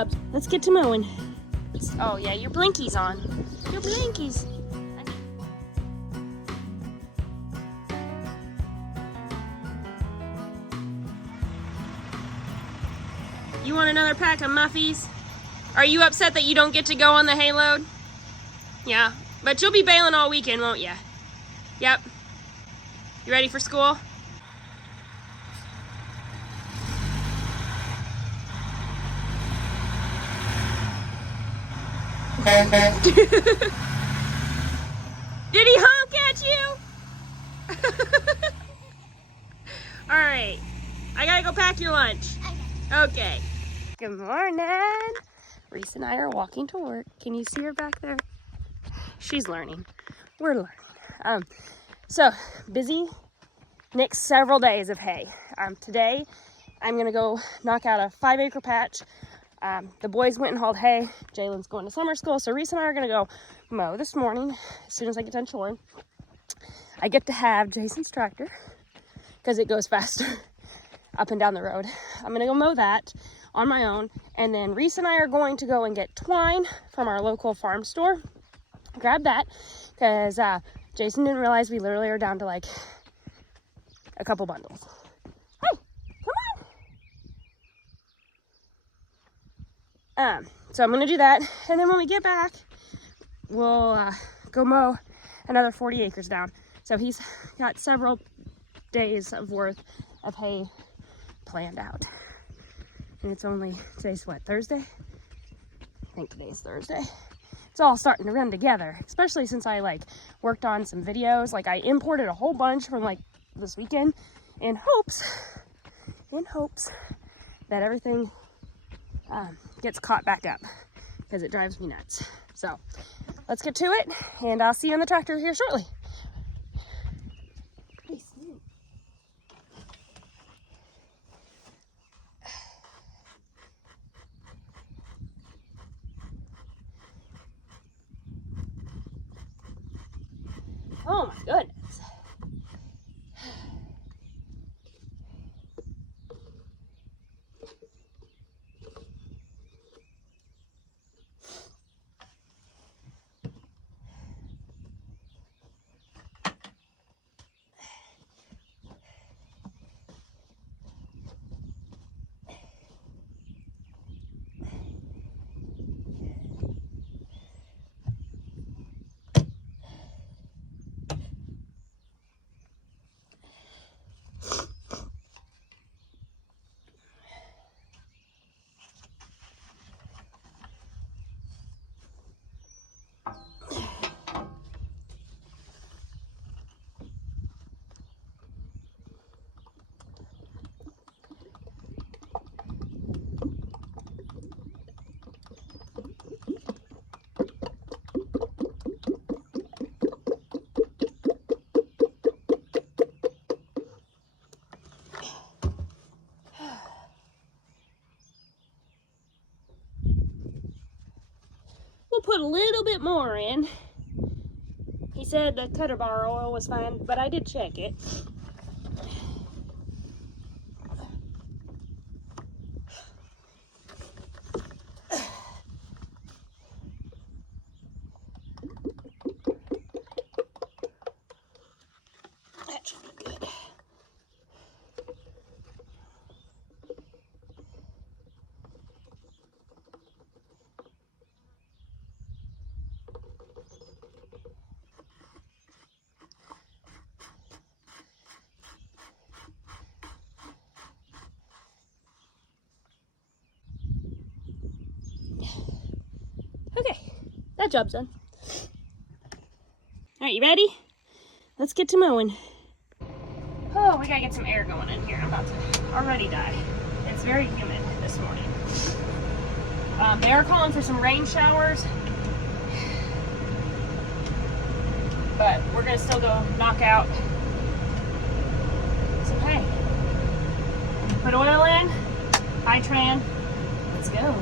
job. Let's get to mowing. Oh yeah, your blinkies on. Your blinkies. You want another pack of Muffies? Are you upset that you don't get to go on the hay load? Yeah, but you'll be bailing all weekend, won't you? Yep. You ready for school? Did he honk at you? All right, I gotta go pack your lunch. Okay. Good morning. Reese and I are walking to work. Can you see her back there? She's learning. We're learning. So busy next several days of hay. Today I'm gonna go knock out a 5-acre patch. The boys went and hauled hay. Jalen's going to summer school, so Reese and I are gonna go mow this morning as soon as I get done shoring. I get to have Jason's tractor because it goes faster up and down the road. I'm gonna go mow that on my own, and then Reese and I are going to go and get twine from our local farm store. Grab that because Jason didn't realize we literally are down to like a couple bundles. Hey, come on. So I'm gonna do that, and then when we get back, we'll go mow another 40 acres down. So he's got several days of worth of hay planned out. And it's only, today's what, Thursday? I think today's Thursday. It's all starting to run together, especially since I like worked on some videos. Like I imported a whole bunch from like this weekend in hopes that everything gets caught back up because it drives me nuts. So let's get to it, and I'll see you on the tractor here shortly. Oh my goodness. We'll put a little bit more in. He said the cutter bar oil was fine, but I did check it. That should be good. Okay, that job's done. All right, you ready? Let's get to mowing. Oh, we gotta get some air going in here. I'm about to already die. It's very humid this morning. They are calling for some rain showers, but we're gonna still go knock out some hay. Put oil in, high tran, let's go.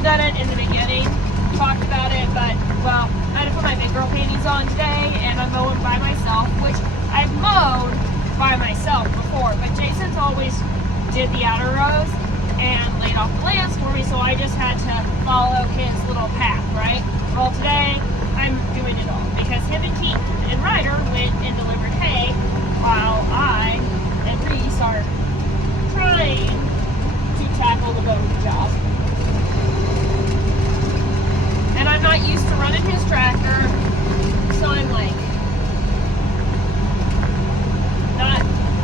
haven't done it in the beginning. Talked about it, but well, I had to put my big girl panties on today, and I'm mowing by myself, which I've mowed by myself before, but Jason's always did the outer rows and laid off the lands for me, so I just had to follow his little path, right? Well, today I'm doing it all because him and Keaton and Ryder went and delivered hay while I and Reese are trying to tackle the boat job. And I'm not used to running his tractor, so I'm like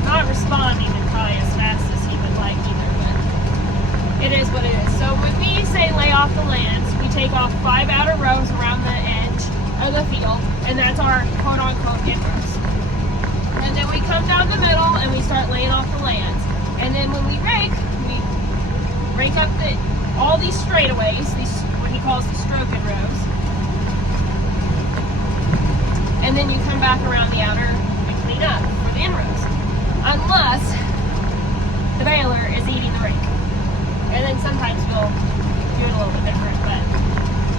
not responding probably as fast as he would like either, but it is what it is. So when we say lay off the lands, we take off 5 outer rows around the edge of the field, and that's our quote-unquote in rows. And then we come down the middle and we start laying off the lands. And then when we rake up all these straightaways, these what he calls the stroking rows. And then you come back around the outer and clean up for the in-rows. Unless the baler is eating the rake. And then sometimes we'll do it a little bit different, but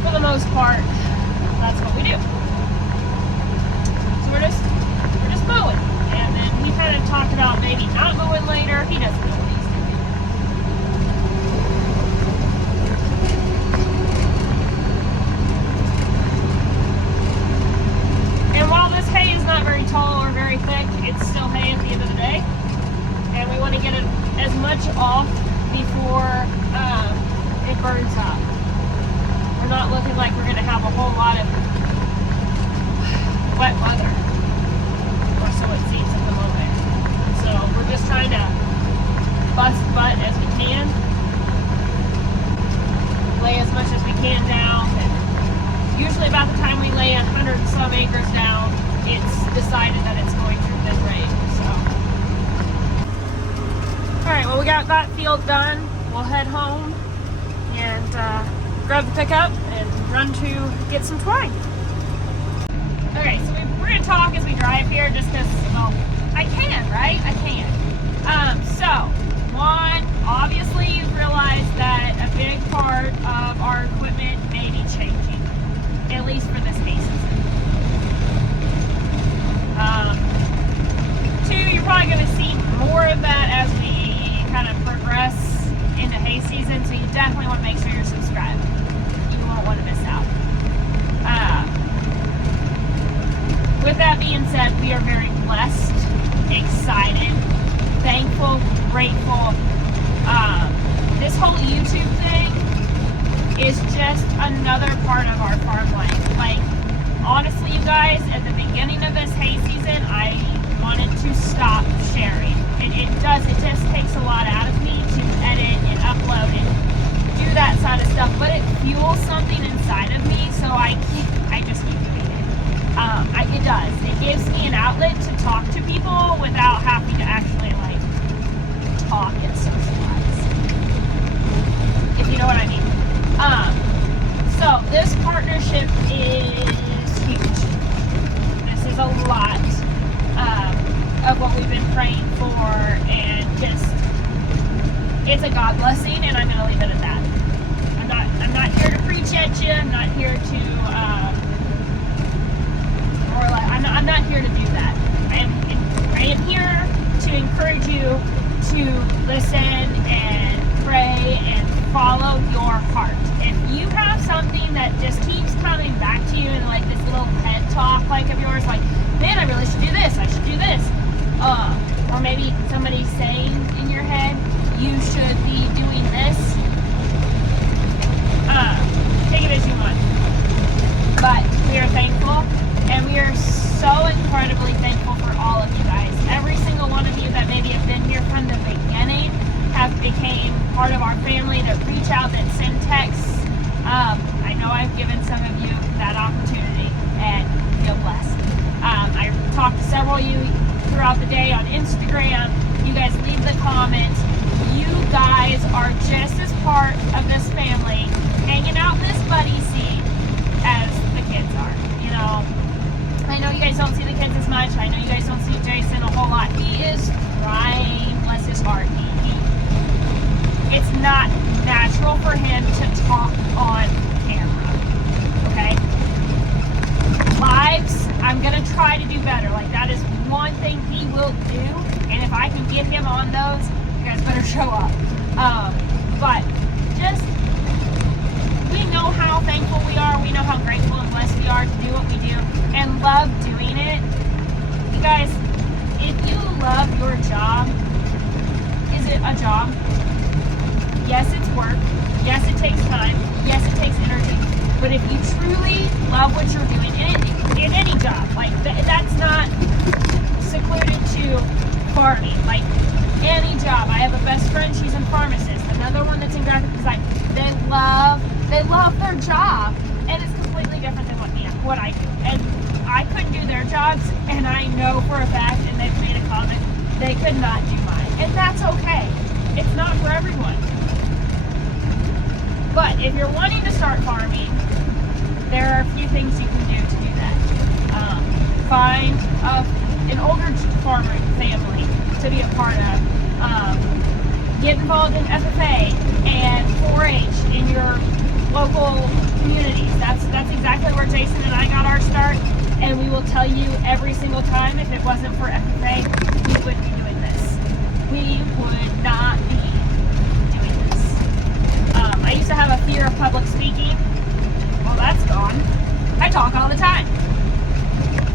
for the most part, that's what we do. So we're just mowing. And then he kind of talked about maybe not mowing later. He doesn't know what he's doing. And while this hay is not very tall or very thick, it's still hay at the end of the day. And we want to get it as much off before it burns up. We're not looking like we're going to have a whole lot of wet weather, or so it seems at the moment. So we're just trying to bust butt as we can, lay as much as we can down, and usually about the time we lay 100 and some acres down, it's decided that it's going to then rain. So, all right, well, we got that field done. We'll head home and grab the pickup and run to get some twine. Okay, so we're going to talk as we drive here just because, well, I can, right? I can. So, one, obviously you've realized that a big part of our equipment may be changing, at least for this hay season. Two, you're probably going to see more of that as we kind of progress into hay season, so you definitely want to make sure you're subscribed. You won't want to miss out. With that being said, we are very blessed, excited, thankful, grateful. This whole YouTube thing is just another part of our farm life. Like, honestly, you guys, at the beginning of this hay season, I wanted to stop sharing. It just takes a lot out of me to edit and upload and do that side of stuff, but it fuels something inside of me, so I just keep doing it. It does. It gives me an outlet to talk to people without having to actually, like, talk and socialize. If you know what I mean. So this partnership is huge. This is a lot of what we've been praying for, and just, it's a God blessing, and I'm going to leave it at that. I'm not here to preach at you. I'm not here to, I'm not here to do that. I am here to encourage you to listen and pray and follow your heart. If you have something that just keeps coming back to you in like this little pet talk like of yours, like, man, I really should do this, I should do this. Or maybe somebody's saying in your head, you should be doing this. Take it as you want. But we are thankful, and we are so incredibly thankful for all of you guys. Every single one of you that maybe have been here from the beginning, have became part of our family, that reach out, that send texts. I know I've given some of you that opportunity, and feel blessed. I talked to several of you throughout the day on Instagram. You guys leave the comments. You guys are just as part of this family, hanging out in this buddy seat as the kids are. You know, I know you guys don't see the kids as much. I know you guys don't see Jason a whole lot. He is trying, bless his heart. It's not not natural for him to talk on camera, okay? Lives, I'm gonna try to do better. Like, that is one thing he will do, and if I can get him on those, you guys better show up. But just, we know how thankful we are, we know how grateful and blessed we are to do what we do, and love doing it. You guys, if you love your job, is it a job? Yes, it's work. Yes, it takes time. Yes, it takes energy. But if you truly love what you're doing, in any job, like that's not secluded to farming. Like any job. I have a best friend, she's a pharmacist. Another one that's in graphic design. They love their job, and it's completely different than what I do. And I couldn't do their jobs, and I know for a fact, and they've made a comment, they could not do mine. And that's okay. It's not for everyone. But if you're wanting to start farming, there are a few things you can do to do that. Find an older farmer family to be a part of. Get involved in FFA and 4-H in your local communities. That's exactly where Jason and I got our start, and we will tell you every single time, if it wasn't for FFA, we wouldn't be doing this. We would not be doing this. I used to have a fear of public speaking. Well, that's gone. I talk all the time.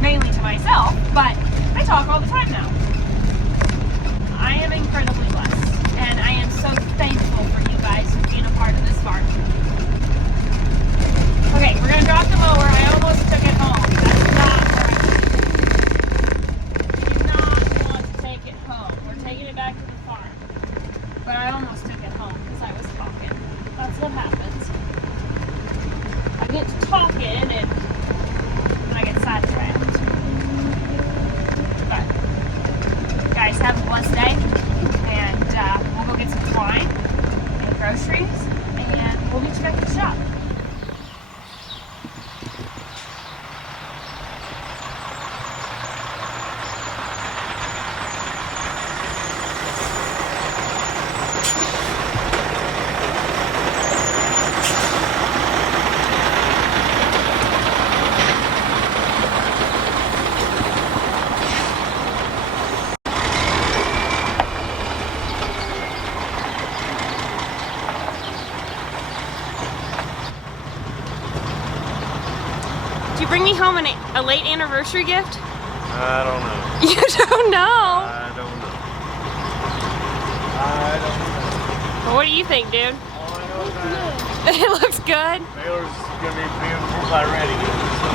Mainly to myself, but I talk all the time now. I am incredibly blessed, and I am so thankful for you guys for being a part of this farm. Okay, we're gonna drop the mower. I almost took it home. That's not where I did not want to take it home. We're taking it back to the farm. But I almost took it home because I was talking. That's what happens. I get to talking and I get sidetracked. But guys, have a blessed day, and we'll go get some twine and groceries, and we'll meet you back at the shop. Did you bring me home a late anniversary gift? I don't know. You don't know? I don't know. Well, what do you think, dude? All I know is that It looks good. Baylor's gonna be being multi-ready. So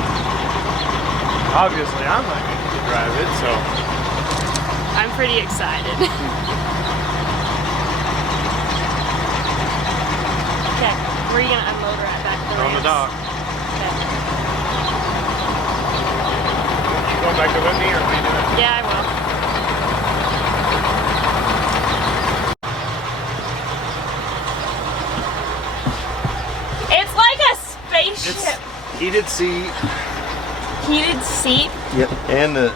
obviously, I'm not going to drive it, so I'm pretty excited. Okay, where are you gonna unload her at back to the on the ramps? dock. Okay. You going back to Whitney or what are you doing? Yeah, I will. It's like a spaceship. It's heated seat. Heated seat. Yep. And the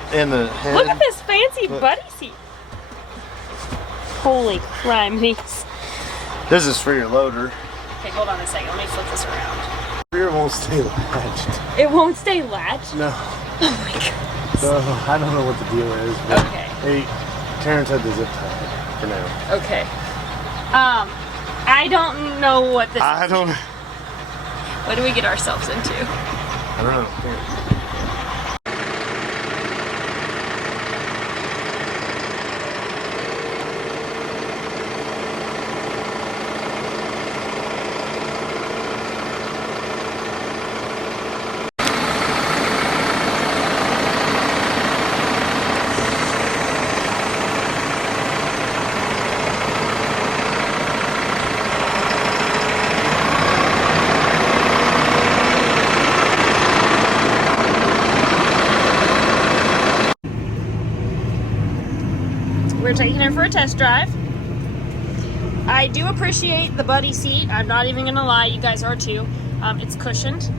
head. Look at this fancy buddy seat. Holy crimes. This is for your loader. Okay, hold on a second. Let me flip this around. Rear won't stay latched. It won't stay latched? No. Oh my god. So I don't know what the deal is, but Okay. hey, Terrence had the zip tie for now. Okay. I don't know what this I don't. What do we get ourselves into? I don't know. Here. We're taking her for a test drive. I do appreciate the buddy seat. I'm not even gonna lie, you guys are too. It's cushioned.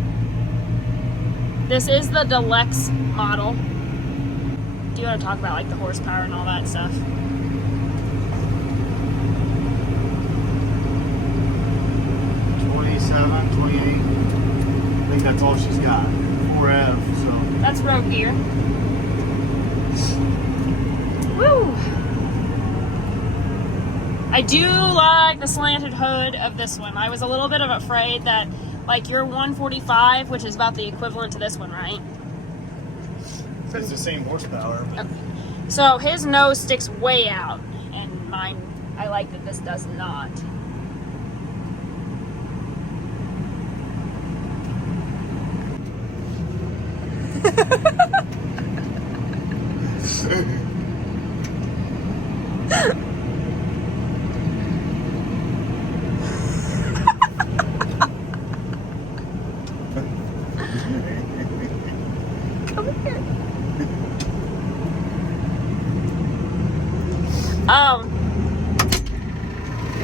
This is the deluxe model. Do you want to talk about like the horsepower and all that stuff? think that's all she's got. 4F, so. That's road gear. Woo! I do like the slanted hood of this one. I was a little bit afraid that, like, your 145, which is about the equivalent to this one, right? It's the same horsepower. But... Okay. So his nose sticks way out, and mine, I like that this does not. Come here.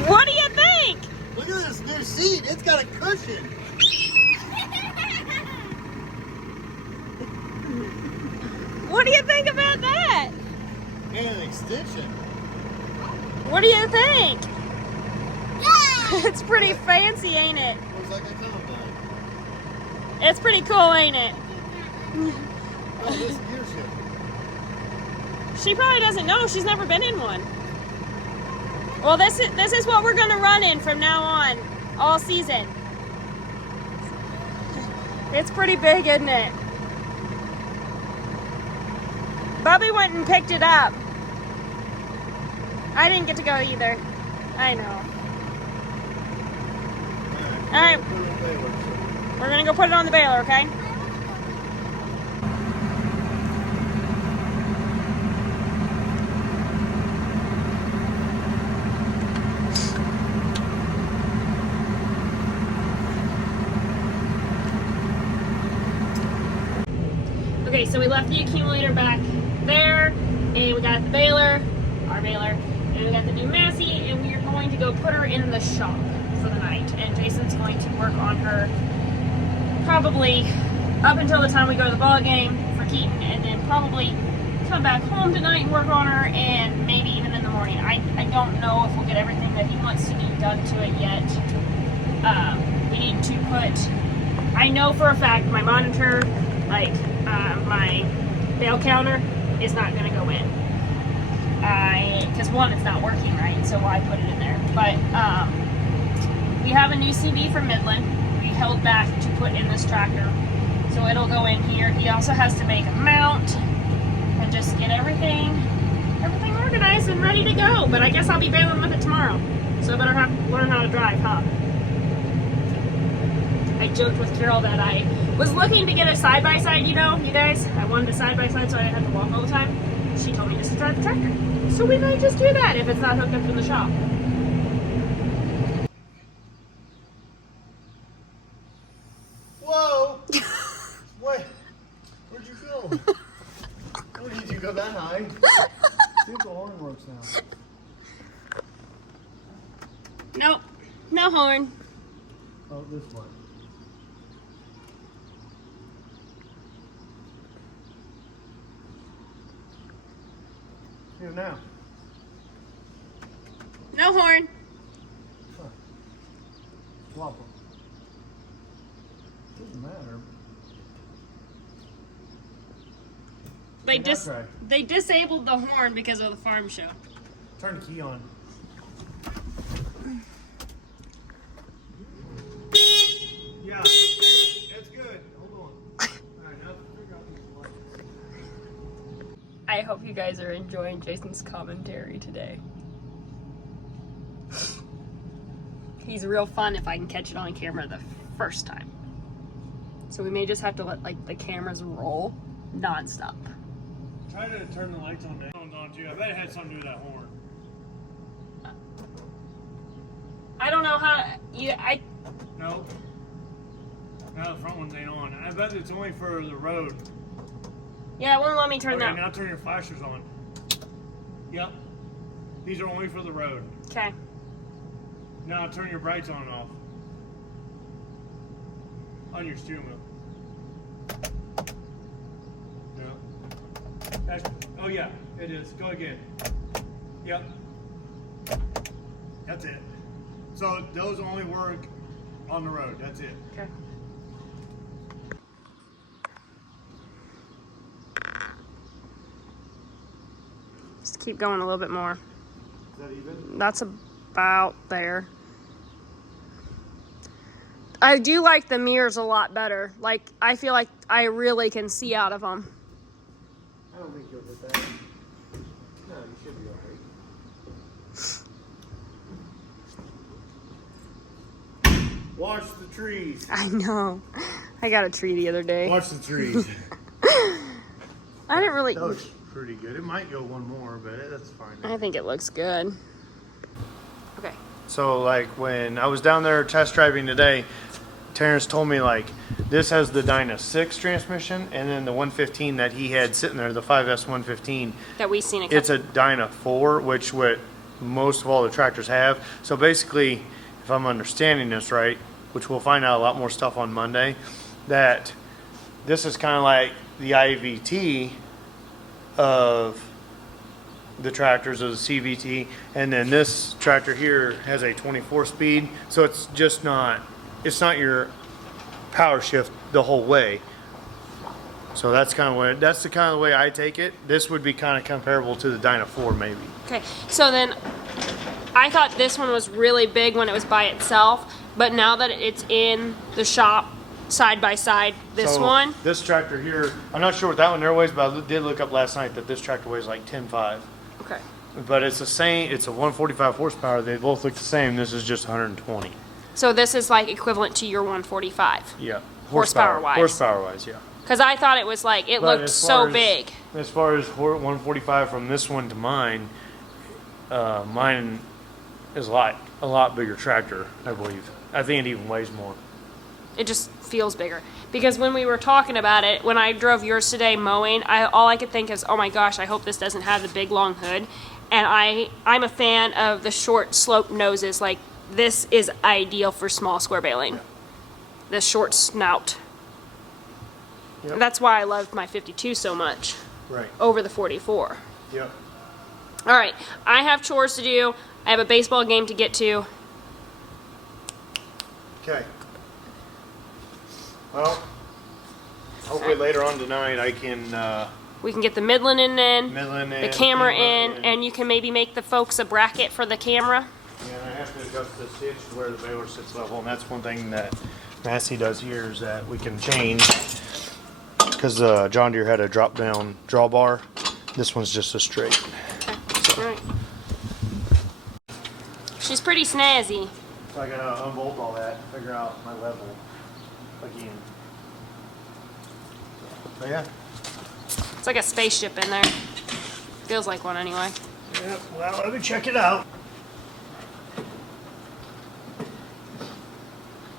What do you think? Look at this new seat. It's got a cushion. What do you think about that? And an extension. What do you think? Yeah. It's pretty fancy, ain't it? Looks like a tunnel. It's pretty cool, ain't it? Oh, this gear shift. She probably doesn't know. She's never been in one. Well, this is what we're gonna run in from now on, all season. It's pretty big, isn't it? Bubby went and picked it up. I didn't get to go either. I know. All right. We're gonna go put it on the baler, okay? Okay, so we left the accumulator back there, and we got the baler, our baler, and we got the new Massey, and we are going to go put her in the shop for the night. And Jason's going to work on her probably up until the time we go to the ball game for Keaton, and then probably come back home tonight and work on her, and maybe even in the morning. I don't know if we'll get everything that he wants to do done to it yet. We need to put, I know for a fact my monitor, like my bail counter, is not going to go in. Because one, it's not working right, so why put it in there? But we have a new CB from Midland. We held back to put in this tractor, so it'll go in here. He also has to make a mount and just get everything organized and ready to go. But I guess I'll be bailing with it tomorrow, so I better have to learn how to drive, huh? I joked with Carol that I was looking to get a side-by-side, you know, you guys. I wanted a side-by-side so I didn't have to walk all the time. She told me just to drive the tractor. So we might just do that if it's not hooked up to the shop. Whoa! Wait, where'd you go? I don't need you to go that high. See if the horn works now. Nope, no horn. Oh, this one. Here now. No horn. Huh. Swap them. Doesn't matter. They disabled the horn because of the farm show. Turn the key on. Yeah. Hey, that's good. Hold on. Alright, now figure out these lights. I hope you guys are enjoying Jason's commentary today. He's real fun if I can catch it on camera the first time. So we may just have to let like the cameras roll non-stop. Try to turn the lights on now. Don't you? I bet it had something to do with that horn. I don't know how No. Now the front ones ain't on. I bet it's only for the road. Yeah, it won't let me turn Okay, that. now turn your flashers on. Yep. These are only for the road. Okay. Now turn your brights on and off. On your steering wheel. No. Oh yeah, it is. Go again. Yep. That's it. So those only work on the road. That's it. Okay. Keep going a little bit more. Is that even? That's about there. I do like the mirrors a lot better. Like, I feel like I really can see out of them. I don't think you'll hit that. No, you should be alright. Watch the trees. I know. I got a tree the other day. Watch the trees. I didn't really... That looks pretty good. It might go one more, but that's fine. I think it looks good. Okay. So, like, when I was down there test driving today, Terrence told me, like, this has the Dyna 6 transmission, and then the 115 that he had sitting there, the 5S.145, That we've seen a couple. it's a Dyna 4, which what most of all the tractors have. So basically, if I'm understanding this right, which we'll find out a lot more stuff on Monday, that this is kind of like the IVT of the tractors, of the CVT, and then this tractor here has a 24 speed, so it's just not, it's not your power shift the whole way. So that's kind of what, that's the kind of way I take it. This would be kind of comparable to the Dyna 4 maybe. Okay, so then I thought this one was really big when it was by itself, but now that it's in the shop side by side, this one. This tractor here, I'm not sure what that one there weighs, but I did look up last night that this tractor weighs like 10.5. Okay. But it's the same, it's a 145 horsepower. They both look the same. This is just 120. So this is like equivalent to your 145. Yeah. Horsepower-wise. Horsepower-wise, yeah. Because I thought it was like, it But looked as so far as- big. As far as 145 from this one to mine, mine is a lot bigger tractor, I believe. I think it even weighs more. It just feels bigger. Because when we were talking about it, when I drove yours today mowing, all I could think is, oh my gosh, I hope this doesn't have the big long hood. And I'm a fan of the short slope noses. Like, this is ideal for small square baling. Yeah. The short snout. Yep. That's why I loved my 52 so much Right. over the 44. Yep. All right, I have chores to do. I have a baseball game to get to. Okay. Well, hopefully later on tonight I can We can get the Midland in then, Midland the in, camera in, and you can maybe make the folks a bracket for the camera. Yeah, and I have to adjust the stitch to where the baler sits level, and that's one thing that Massey does here is that we can change. Because John Deere had a drop-down drawbar. This one's just a straight. Okay. All right. She's pretty snazzy. So I gotta unbolt all that, figure out my level again. So yeah. It's like a spaceship in there. Feels like one anyway. Yeah, well, let me check it out.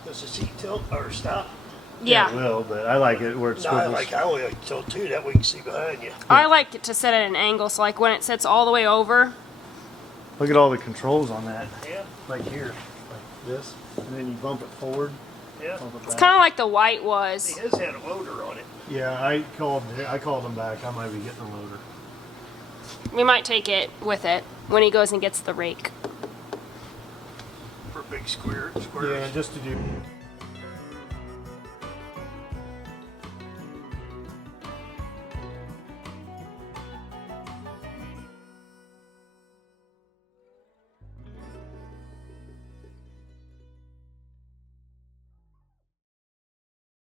Does the seat tilt or stop? Yeah. It will, but I like it where it swivels. I only like tilt too, that we can see behind you. I like it to set at an angle, so like when it sits all the way over. Look at all the controls on that. Yeah, Like here, like this, and then you bump it forward. yeah. Bump it It's back. kind of like the white was. He has had a loader on it. Yeah, I called him back. I might be getting a loader. We might take it with it when he goes and gets the rake. For big squares. Yeah, just to do.